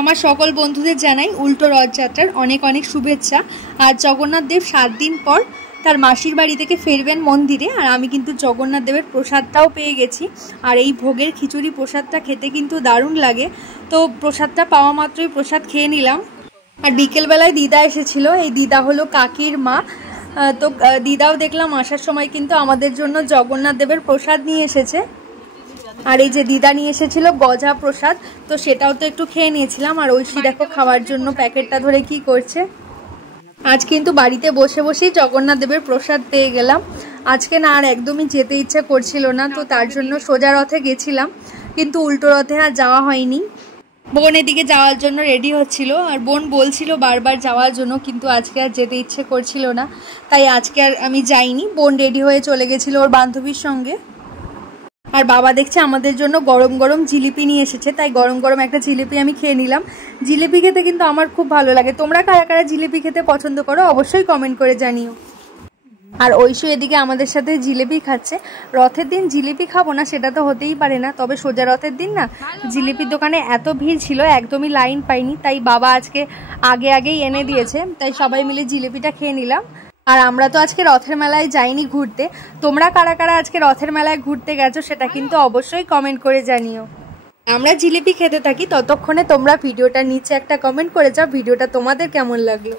আমার সকল বন্ধুদের জানাই উল্টো রথযাত্রার অনেক অনেক শুভেচ্ছা। আর জগন্নাথ দেব 7 দিন পর তার মাসির বাড়ি থেকে ফিরবেন মন্দিরে। আর আমি কিন্তু জগন্নাথ দেবের প্রসাদটাও পেয়ে গেছি। আর এই ভোগের খিচুড়ি প্রসাদটা খেতে কিন্তু দারুণ লাগে। তো প্রসাদটা পাওয়া মাত্রই প্রসাদ খেয়ে নিলাম। আর বিকেলবেলায় দিদা এসেছিল। এই দিদা হলো কাকির মা। তো দিদাও দেখলাম আসার সময় কিন্তু আমাদের জন্য জগন্নাথ দেবের প্রসাদ নিয়ে এসেছে। আর এই যে দিদা নিয়ে এসেছিল গজা প্রসাদ, তো সেটাও তো একটু খেয়ে নিয়েছিলাম। আর ঐশী দেখো খাওয়ার জন্য প্যাকেটটা ধরে কি করছে। আজ কিন্তু বাড়িতে বসে বসেই জগন্নাথ দেবের প্রসাদ পেয়ে গেলাম। আজকে না আর একদমই যেতে ইচ্ছে করছিল না, তো তার জন্য সোজা রথে গেছিলাম, কিন্তু উল্টো রথে আর যাওয়া হয়নি। বোন এদিকে যাওয়ার জন্য রেডি হচ্ছিল, আর বোন বলছিল বারবার যাওয়ার জন্য, কিন্তু আজকে আর যেতে ইচ্ছে করছিল না, তাই আজকে আর আমি যাইনি। বোন রেডি হয়ে চলে গেছিল ওর বান্ধবীর সঙ্গে। আর বাবা দেখছে আমাদের জন্য গরম গরম জিলিপি নিয়ে এসেছে, তাই গরম গরম একটা জিলিপি আমি খেয়ে নিলাম। জিলিপি খেতে কিন্তু আমার খুব ভালো লাগে। তোমরা কারা কারা জিলিপি খেতে পছন্দ করো অবশ্যই কমেন্ট করে জানিও। আর ঐশী এদিকে আমাদের সাথে জিলিপি খাচ্ছে। রথের দিন জিলিপি খাবো না সেটা তো হতেই পারে না, তবে সোজা রথের দিন না জিলিপির দোকানে এত ভিড় ছিল, একদমই লাইন পাইনি, তাই বাবা আজকে আগেই এনে দিয়েছে, তাই সবাই মিলে জিলিপিটা খেয়ে নিলাম। আর আমরা তো আজকে রথের মেলায় যাইনি ঘুরতে। তোমরা কারা কারা আজকে রথের মেলায় ঘুরতে গেছো সেটা কিন্তু অবশ্যই কমেন্ট করে জানিও। আমরা জিলিপি খেতে থাকি, ততক্ষণে তোমরা ভিডিওটার নিচে একটা কমেন্ট করে যাও ভিডিওটা তোমাদের কেমন লাগলো।